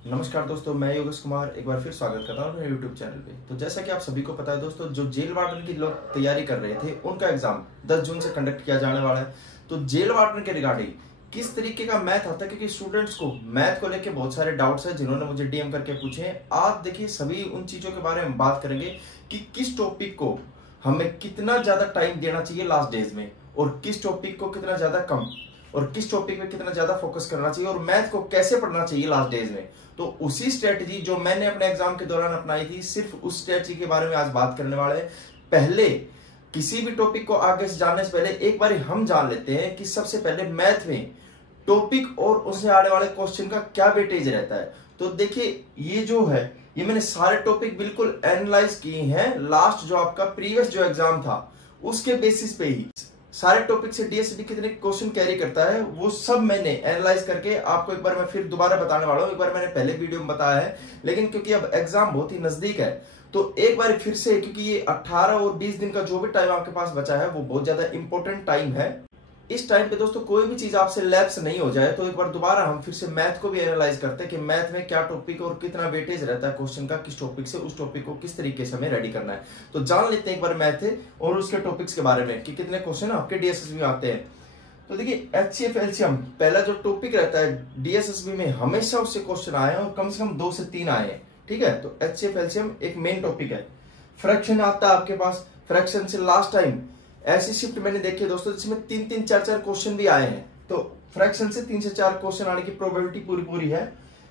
नमस्कार दोस्तों, मैं योगेश कुमार एक बार फिर स्वागत करता हूँ मेरे YouTube चैनल पे। तो जैसा कि आप सभी को पता है दोस्तों, जो जेल वार्डन की लोग तैयारी कर रहे थे उनका एग्जाम 10 जून से कंडक्ट किया जाने वाला है। तो जेल वार्डन के रिगार्डिंग किस तरीके का मैथ आता है, क्योंकि स्टूडेंट्स को मैथ को लेकर बहुत सारे डाउट्स हैं जिन्होंने मुझे डीएम करके पूछे हैं। आज देखिए सभी उन चीजों के बारे में बात करेंगे कि किस टॉपिक को हमें कितना ज्यादा टाइम देना चाहिए लास्ट डेज में, और किस टॉपिक को कितना ज्यादा कम, और किस टॉपिक में कितना ज्यादा फोकस करना चाहिए, और मैथ को कैसे पढ़ना चाहिए लास्ट डेज में। तो उसी स्ट्रेटजी जो मैंने अपने एग्जाम के दौरान अपनाई थी, सिर्फ उस स्ट्रेटजी के बारे में आज बात करने वाले हैं। पहले किसी भी टॉपिक को आगे से जानने से पहले एक बार हम जान लेते हैं कि सबसे पहले मैथ में टॉपिक और उससे आने वाले क्वेश्चन का क्या वेटेज रहता है। तो देखिए ये जो है, ये मैंने सारे टॉपिक बिल्कुल एनालाइज किए हैं। लास्ट जो आपका प्रीवियस जो एग्जाम था उसके बेसिस पे ही सारे टॉपिक से डीएसडी कितने क्वेश्चन कैरी करता है वो सब मैंने एनालाइज करके आपको एक बार मैं फिर दोबारा बताने वाला हूं। एक बार मैंने पहले वीडियो में बताया है, लेकिन क्योंकि अब एग्जाम बहुत ही नजदीक है तो एक बार फिर से, क्योंकि ये 18 और 20 दिन का जो भी टाइम आपके पास बचा है वो बहुत ज्यादा इंपॉर्टेंट टाइम है। इस टाइम पे दोस्तों कोई भी चीज आपसे लैप्स नहीं हो जाए, तो एक बार दोबारा हम फिर से मैथ को भी एनालाइज करते हैं कि मैथ में क्या टॉपिक और कितना वेटेज रहता है क्वेश्चन का, किस टॉपिक से उस टॉपिक को किस तरीके से हमें रेडी करना है। तो जान लेते हैं एक बार मैथ और उसके टॉपिक्स के बारे में कि कितने क्वेश्चन आपके डीएसएसबी में आते हैं। तो देखिए एचसीएफ एलसीएम पहला जो टॉपिक रहता है डीएसएसबी में, हमेशा उससे क्वेश्चन आए हैं और कम से कम 2 से 3 आए हैं। ठीक है, तो एचसीएफ एलसीएम एक मेन टॉपिक है। फ्रैक्शन आता है आपके पास, फ्रैक्शन से लास्ट टाइम ऐसी शिफ्ट मैंने देखी है दोस्तों जिसमें 3-3, 4-4 क्वेश्चन भी आए हैं। तो फ्रैक्शन से 3 से 4 क्वेश्चन आने की प्रोबेबिलिटी पूरी है।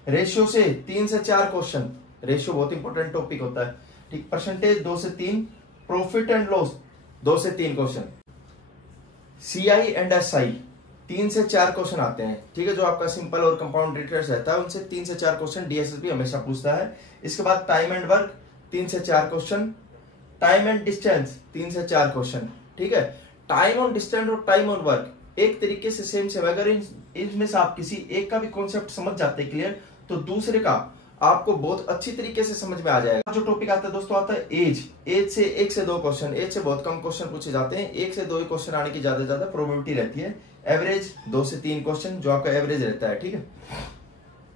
रेशियो से 3 से 4 क्वेश्चन, रेशियो बहुत इंपॉर्टेंट टॉपिक होता है। ठीक, परसेंटेज 2 से 3, प्रॉफिट एंड लॉस 2 से 3 क्वेश्चन, सीआई एंड एसआई 3 से 4 क्वेश्चन आते हैं। ठीक है, जो आपका सिंपल और कंपाउंड रिलेटेड रहता है उनसे 3 से 4 क्वेश्चन डीएसएसबी हमेशा पूछता है। इसके बाद टाइम एंड वर्क 3 से 4 क्वेश्चन, टाइम एंड डिस्टेंस 3 से 4 क्वेश्चन। ठीक है, टाइम ऑन डिस्टेंस और टाइम ऑन वर्क एक तरीके से सेम अगर इनमें से आप किसी एक का भी कॉन्सेप्ट समझ जाते हैं क्लियर, तो दूसरे का आपको बहुत अच्छी तरीके से समझ में आ जाएगा। जो टॉपिक आता है दोस्तों आता है एज से 1 से 2 क्वेश्चन, एज से बहुत कम क्वेश्चन पूछे जाते हैं, 1 से 2 क्वेश्चन आने की ज्यादा प्रोबेबिलिटी रहती है। एवरेज 2 से 3 क्वेश्चन जो आपका एवरेज रहता है। ठीक है,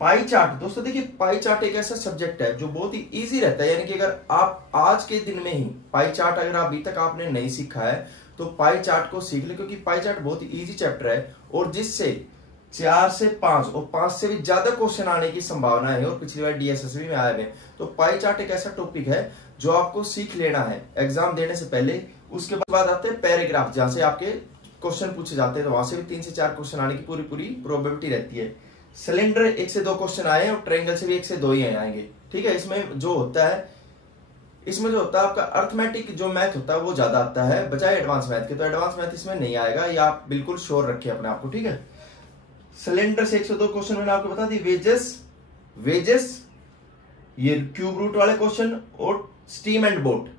पाई चार्ट दोस्तों, देखिए पाई चार्ट एक ऐसा सब्जेक्ट है जो बहुत ही इजी रहता है, यानी कि अगर आप आज के दिन में ही पाई चार्ट अगर अभी तक आपने नहीं सीखा है तो पाई चार्ट को सीख ले, क्योंकि पाई चार्ट बहुत ही इजी चैप्टर है और जिससे 4 से 5 और 5 से भी ज्यादा क्वेश्चन आने की संभावना है और पिछली बार डीएसएसबी में आए हुए। तो पाई चार्ट एक ऐसा टॉपिक है जो आपको सीख लेना है एग्जाम देने से पहले। उसके बाद आते हैं पैराग्राफ, जहां से आपके क्वेश्चन पूछे जाते हैं, तो वहां से भी 3 से 4 क्वेश्चन आने की पूरी प्रोबेबिलिटी रहती है। सिलेंडर 1 से 2 क्वेश्चन आए और ट्रायंगल से भी 1 से 2 ही आएंगे। ठीक है, इसमें जो होता है आपका अर्थमेटिक जो मैथ होता है वो ज्यादा आता है बजाय एडवांस मैथ के। तो एडवांस मैथ इसमें नहीं आएगा, ये आप बिल्कुल श्योर रखिए अपने आप को। ठीक है, सिलेंडर से 1 से 2 क्वेश्चन मैंने आपको बता दी। वेजेस ये क्यूब रूट वाले क्वेश्चन, और स्टीम एंड बोट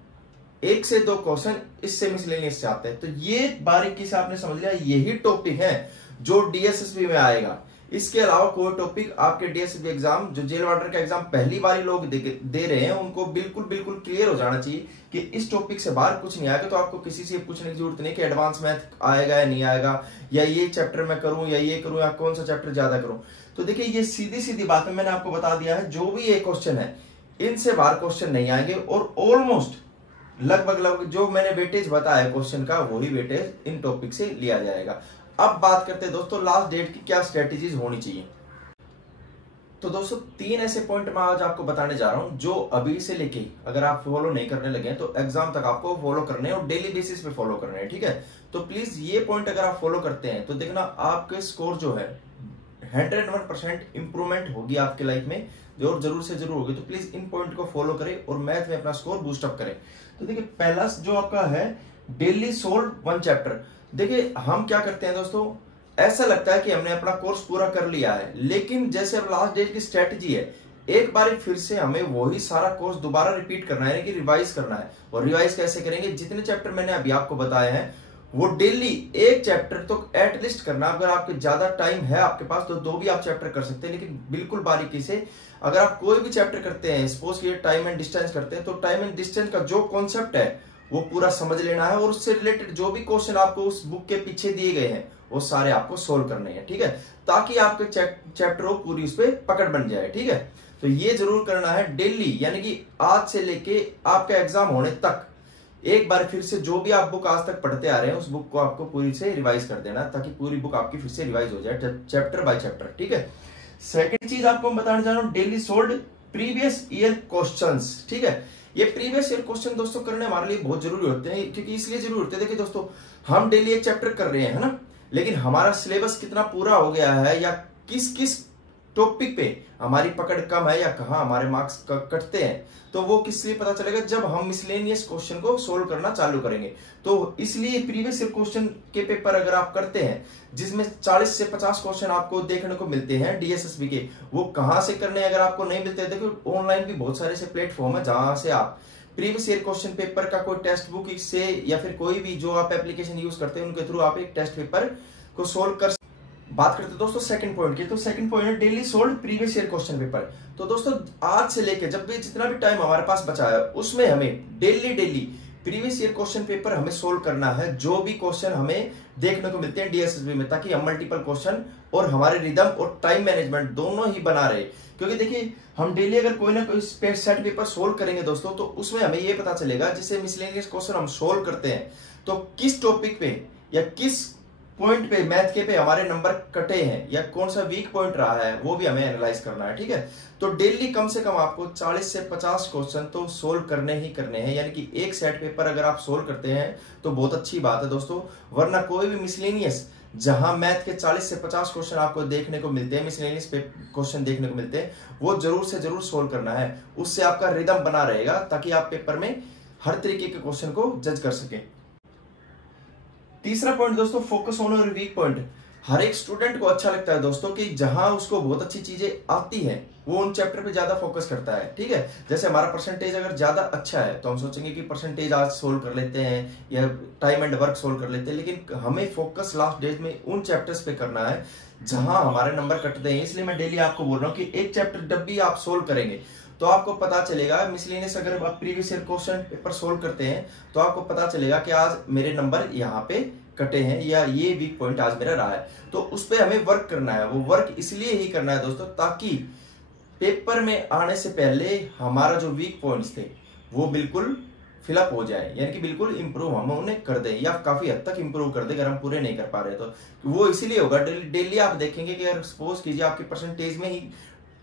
1 से 2 क्वेश्चन इससे मिसलेनियस से आते हैं। तो ये बारीकी से आपने समझ लिया, यही टॉपिक है जो डीएसएसबी में आएगा। इसके अलावा कोई टॉपिक आपके डीएसएसबी एग्जाम, जो जेल वार्डन का एग्जाम पहली बार लोग दे रहे हैं, उनको बिल्कुल क्लियर हो जाना चाहिए कि इस टॉपिक से बाहर कुछ नहीं आएगा। तो आपको किसी से पूछने की जरूरत नहीं कि एडवांस मैथ आएगा या नहीं आएगा, या ये चैप्टर मैं करूं या ये करूं, या कौन सा चैप्टर ज्यादा करूं। तो देखिए ये सीधी बात है, मैंने आपको बता दिया है जो भी ये क्वेश्चन है इनसे बाहर क्वेश्चन नहीं आएंगे, और ऑलमोस्ट लगभग जो मैंने वेटेज बताया क्वेश्चन का वही वेटेज इन टॉपिक से लिया जाएगा। अब बात करते हैं दोस्तों लास्ट डेट की क्या स्ट्रेटेजीज होनी चाहिए। तो दोस्तों 3 ऐसे पॉइंट मैं आज आपको बताने जा रहा हूं जो अभी से लेके अगर आप फॉलो नहीं करने लगे तो एग्जाम तक आपको फॉलो करने हैं और डेली बेसिस पे फॉलो करने हैं। ठीक है, तो प्लीज ये पॉइंट अगर आप फॉलो करते हैं तो देखना आपके स्कोर जो है 101% इंप्रूवमेंट होगी आपके लाइफ में, जो जरूर से जरूर होगी। तो प्लीज इन पॉइंट को फॉलो करें और मैथ में अपना स्कोर बूस्ट अप करें। तो देखिए पहला जो आपका है डेली सोल्व 1 चैप्टर। देखिए हम क्या करते हैं दोस्तों, ऐसा लगता है कि हमने अपना कोर्स पूरा कर लिया है, लेकिन जैसे अब लास्ट डेट की स्ट्रेटजी है, एक बार फिर से हमें वही सारा कोर्स दोबारा रिपीट करना है, कि रिवाइज करना है। और रिवाइज कैसे करेंगे, जितने चैप्टर मैंने अभी आपको बताए हैं वो डेली 1 चैप्टर तो एटलीस्ट करना। अगर आपके ज्यादा टाइम है आपके पास तो 2 भी आप चैप्टर कर सकते हैं, लेकिन बिल्कुल बारीकी से अगर आप कोई भी चैप्टर करते हैं, सपोज कि टाइम एंड डिस्टेंस करते हैं, तो टाइम एंड डिस्टेंस का जो कॉन्सेप्ट है वो पूरा समझ लेना है, और उससे रिलेटेड जो भी क्वेश्चन आपको उस बुक के पीछे दिए गए हैं वो सारे आपको सोल्व करने हैं, ठीक है, ताकि आपके चैप्टर हो पूरी उस पर पकड़ बन जाए, ठीक है। तो ये जरूर करना है डेली, यानी कि आज से लेके आपका एग्जाम होने तक एक बार फिर से जो भी आप बुक आज तक पढ़ते आ रहे हैं उस बुक को आपको पूरी से रिवाइज कर देना, ताकि पूरी बुक आपकी फिर से रिवाइज हो जाए चैप्टर बाय चैप्टर, ठीक है। सेकंड चीज आपको मैं बताना चाह रहा हूं, daily solve previous year questions, ठीक है। ये प्रीवियस ईयर क्वेश्चन दोस्तों करने हमारे लिए बहुत जरूरी होते हैं, क्योंकि इसलिए जरूरी होते हैं, देखिए दोस्तों हम डेली एक चैप्टर कर रहे हैं, है ना, लेकिन हमारा सिलेबस कितना पूरा हो गया है या किस किस टॉपिक पे हमारी पकड़ कम है या कहां हमारे मार्क्स कटते हैं, तो वो किस लिए पता चलेगा, जब हम मिसलेनियस क्वेश्चन को सोल्व करना चालू करेंगे। तो इसलिए प्रीवियस ईयर क्वेश्चन के पेपर अगर आप करते हैं जिसमें 40 से 50 क्वेश्चन आपको देखने को मिलते हैं डीएसएसबी के, वो कहां से करने हैं अगर आपको नहीं मिलते हैं, देखो ऑनलाइन भी बहुत सारे से प्लेटफॉर्म है जहां से आप प्रीवियस ईयर क्वेश्चन पेपर का कोई टेक्स्ट बुक से या फिर कोई भी जो आप एप्लीकेशन यूज करते हैं उनके थ्रू आप एक टेस्ट पेपर को सोल्व कर। बात करते हैं दोस्तों सेकंड पॉइंट की, तो सेकंड पॉइंट है daily solve previous year question paper. तो दोस्तों आज से लेकर जब भी जितना भी टाइम हमारे पास बचा है उसमें हमें daily previous year question paper हमें सोल्व करना है, जो भी क्वेश्चन हमें देखने को मिलते हैं डीएसएसबी में, ताकि हम मल्टीपल क्वेश्चन और हमारे रिदम और टाइम मैनेजमेंट दोनों ही बना रहे। क्योंकि देखिए हम डेली अगर कोई ना कोई सेट पेपर सोल्व करेंगे दोस्तों, तो उसमें हमें ये पता चलेगा जिससे मिसलेनियस क्वेश्चन हम सोल्व करते हैं तो किस टॉपिक पे या किस पॉइंट पे मैथ के पे हमारे नंबर कटे हैं या कौन सा वीक पॉइंट रहा है, वो भी हमें एनालाइज करना है, ठीक है। तो डेली कम से कम आपको 40 से 50 क्वेश्चन तो सोल्व करने ही करने हैं, यानी कि एक सेट पेपर अगर आप सोल्व करते हैं तो बहुत अच्छी बात है दोस्तों, वरना कोई भी मिसलेनियस जहां मैथ के 40 से 50 क्वेश्चन आपको देखने को मिलते हैं, मिसलेनियस क्वेश्चन देखने को मिलते हैं, वो जरूर से जरूर सोल्व करना है। उससे आपका रिदम बना रहेगा ताकि आप पेपर में हर तरीके के क्वेश्चन को जज कर सकें। तीसरा पॉइंट दोस्तों, focus on your weak point. हर एक स्टूडेंट को अच्छा लगता है दोस्तों कि जहां उसको बहुत अच्छी चीजें आती हैं वो उन चैप्टर पे ज्यादा फोकस करता है, ठीक है। जैसे हमारा परसेंटेज अगर ज्यादा अच्छा है तो हम सोचेंगे कि परसेंटेज आज सोल्व कर लेते हैं या टाइम एंड वर्क सोल्व कर लेते हैं, लेकिन हमें फोकस लास्ट डेज में उन चैप्टर्स पे करना है जहां हमारे नंबर कटते हैं। इसलिए मैं डेली आपको बोल रहा हूँ कि एक चैप्टर जब भी आप सोल्व करेंगे तो आपको पता चलेगा, मिसलेनियस अगर आप previous year question paper solve करते हैं तो आपको पता चलेगा कि आज मेरे नंबर यहाँ पे कटे हैं या ये वीक पॉइंट आज मेरा रहा है, तो उस पे हमें वर्क करना है। वो वर्क इसलिए ही करना है दोस्तों ताकि पेपर में आने से पहले हमारा जो वीक पॉइंट्स थे वो बिल्कुल फिलअप हो जाए, यानी कि बिल्कुल इंप्रूव हम उन्हें कर दें या काफी हद तक इंप्रूव कर दें अगर हम पूरे नहीं कर पा रहे तो वो इसीलिए होगा। डेली आप देखेंगे कि अगर सपोज कीजिए आपके परसेंटेज में ही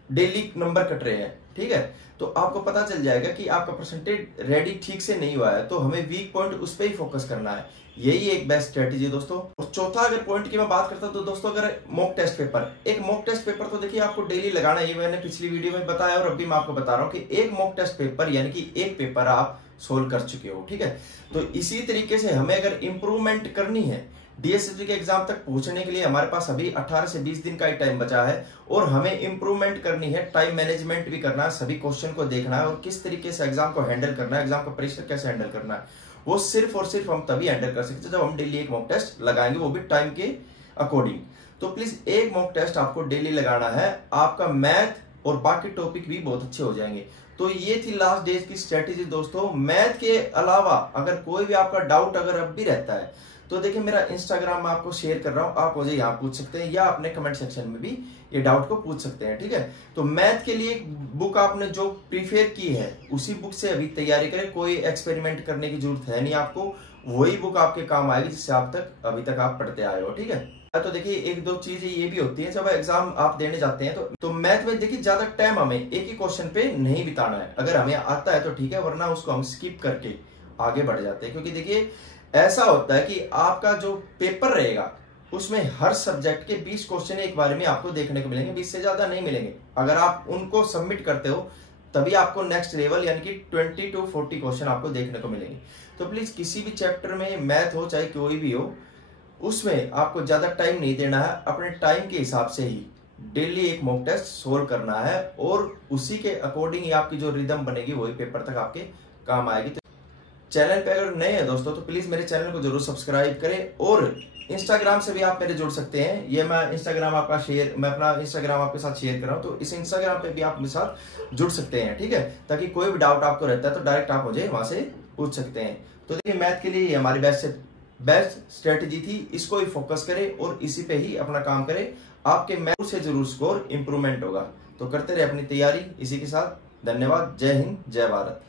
डेली नंबर कट रहे हैं, ठीक है, तो आपको पता चल जाएगा कि आपका परसेंटेज रेडी ठीक से नहीं हुआ है, तो हमें वीक पॉइंट उस पर ही फोकस करना है। यही एक बेस्ट स्ट्रेटेजी है दोस्तों। और चौथा अगर पॉइंट की मैं बात करता हूं तो दोस्तों अगर मॉक टेस्ट पेपर, एक मॉक टेस्ट पेपर तो देखिए आपको डेली लगाना है, ये मैंने पिछली वीडियो में बताया और अभी मैं आपको बता रहा हूं कि एक मॉक टेस्ट पेपर यानी कि एक पेपर आप सोल्व कर चुके हो, ठीक है। तो इसी तरीके से हमें अगर इंप्रूवमेंट करनी है डीएसएसबी के एग्जाम तक पहुंचने के लिए हमारे पास अभी 18 से 20 दिन का ही टाइम बचा है और हमें इंप्रूवमेंट करनी है, टाइम मैनेजमेंट भी करना है, सभी क्वेश्चन को देखना है और किस तरीके से एग्जाम को हैंडल करना है, एग्जाम का प्रेशर कैसे हैंडल करना है, वो सिर्फ और सिर्फ हम तभी हैंडल कर सकते हैं जब हम डेली एक मॉक टेस्ट लगाएंगे, वो भी टाइम के अकॉर्डिंग। तो प्लीज एक मॉक टेस्ट आपको डेली लगाना है, आपका मैथ और बाकी टॉपिक भी बहुत अच्छे हो जाएंगे। तो ये थी लास्ट डेज की स्ट्रेटेजी दोस्तों। मैथ के अलावा अगर कोई भी आपका डाउट अगर अब भी रहता है तो देखिए मेरा इंस्टाग्राम में आपको शेयर कर रहा हूं, आप मुझे यहाँ पूछ सकते हैं या अपने कमेंट सेक्शन में भी ये डाउट को पूछ सकते हैं, ठीक है। तो मैथ के लिए बुक आपने जो प्रीफेयर की है उसी बुक से अभी तैयारी करें, कोई एक्सपेरिमेंट करने की जरूरत है नहीं आपको, वही बुक आपके काम आएगी जिससे अभी तक आप पढ़ते आए हो, ठीक है। तो देखिए एक दो चीजें ये भी होती है जब एग्जाम आप देने जाते हैं तो मैथ में देखिए ज्यादा टाइम हमें एक ही क्वेश्चन पे नहीं बिताना है, अगर हमें आता है तो ठीक है, वरना उसको हम स्किप करके आगे बढ़ जाते हैं। क्योंकि देखिए ऐसा होता है कि आपका जो पेपर रहेगा उसमें हर सब्जेक्ट के 20 क्वेश्चन एक बार में आपको देखने को मिलेंगे, 20 से ज्यादा नहीं मिलेंगे। अगर आप उनको सबमिट करते हो तभी आपको नेक्स्ट लेवल यानी कि 20 to 40 क्वेश्चन आपको देखने को मिलेंगे। तो प्लीज किसी भी चैप्टर में मैथ हो चाहे कोई भी हो उसमें आपको ज्यादा टाइम नहीं देना है, अपने टाइम के हिसाब से ही डेली एक मॉक टेस्ट सोल्व करना है और उसी के अकॉर्डिंग ही आपकी जो रिदम बनेगी वही पेपर तक आपके काम आएगी। चैनल पे अगर नए हैं दोस्तों तो प्लीज मेरे चैनल को जरूर सब्सक्राइब करें और इंस्टाग्राम से भी आप मेरे जुड़ सकते हैं। ये मैं अपना इंस्टाग्राम आपके साथ शेयर कर रहा हूं, तो इस इंस्टाग्राम पे भी आप मेरे साथ जुड़ सकते हैं, ठीक है, ताकि कोई भी डाउट आपको रहता है तो डायरेक्ट आप मुझे वहां से पूछ सकते हैं। तो देखिए मैथ के लिए हमारी बेस्ट स्ट्रेटजी थी, इसको ही फोकस करें और इसी पे ही अपना काम करें, आपके मैथ से जरूर स्कोर इंप्रूवमेंट होगा। तो करते रहे अपनी तैयारी। इसी के साथ धन्यवाद। जय हिंद, जय भारत।